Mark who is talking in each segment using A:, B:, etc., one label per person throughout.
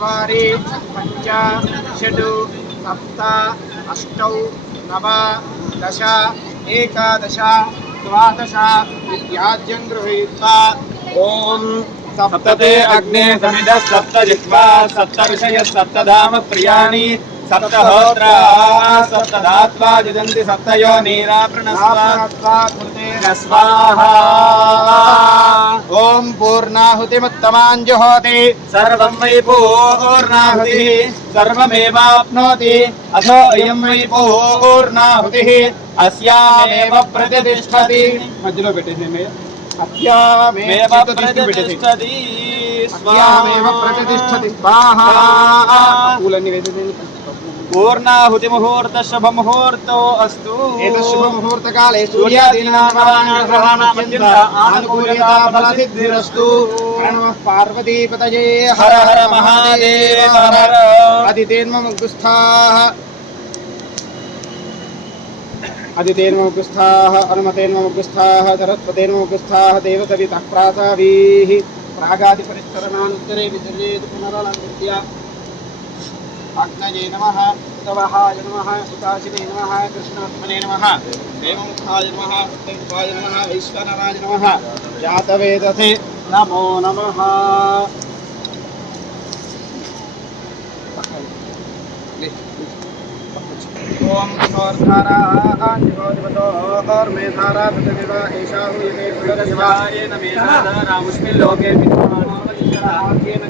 A: चत्वारि, पञ्च, षड्, सप्त, अष्टौ, नव, दश, एकादश, द्वादश इत्याद्यं गृहीत्वा
B: ॐ
A: सप्तते अग्ने
B: समिदः सप्त जिह्वा सप्त विषयः सप्तधाम प्रियाणि ओम सप्तधात्वा
A: पूर्णाहुतिमुत्तमाञ्जुहोति।
B: सर्वं वै पूर्णाहुतिः। सर्वमेवाप्नोति। अथो अयं वै पूर्णाहुतिः। अस्यामेव प्रतिष्ठति।
A: मध्य बेटे अस्यामेव प्रतिष्ठति।
B: स्वामेव प्रतिष्ठति।
A: स्वाहा।
B: पूर्णाहुति मुहूर्त शुभ मुहूर्तो अस्तु। एतत् शुभ
A: मुहूर्त काले सूर्यादीनां ग्रहाणां
B: अनुकूलता फल सिद्धिरस्तु
A: नमः पार्वती पतये हर हर महादेव, हर हर अदितेन्म मुक्तस्थाः अदितेन्म मुक्तस्थाः अनुमतेन्म मुक्तस्थाः सरस्वतेन्म मुक्तस्थाः देवकवितः प्रासावीः। प्रागादिपरिष्करणानुत्तरे विजयेत् पुनरलङ्कृत्य अग्नये नमः उतवहाय नमः सुताशिने नमः, कृष्णात्मने नमः, देवमुखाय नमः देवाय नमः वैश्वनराय नमः, जातवेदसे नमो नमः। ओम धारा मे धारा एषा हूयते पुनरजिवायेन
B: मे धारा रामुष्मिल्लोके विद्वान्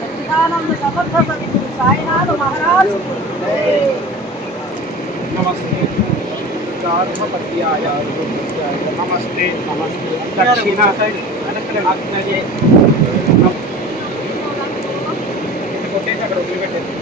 C: सच्चिदानंद समर्थ सद्गुरु साईनाथ महाराज की जय।
A: నమస్తే గార్భపత్యాయ నమస్తే నమస్తే దక్షిణ అగ్నయే కొట్టేసి అక్కడ వదిలిపెట్టేసి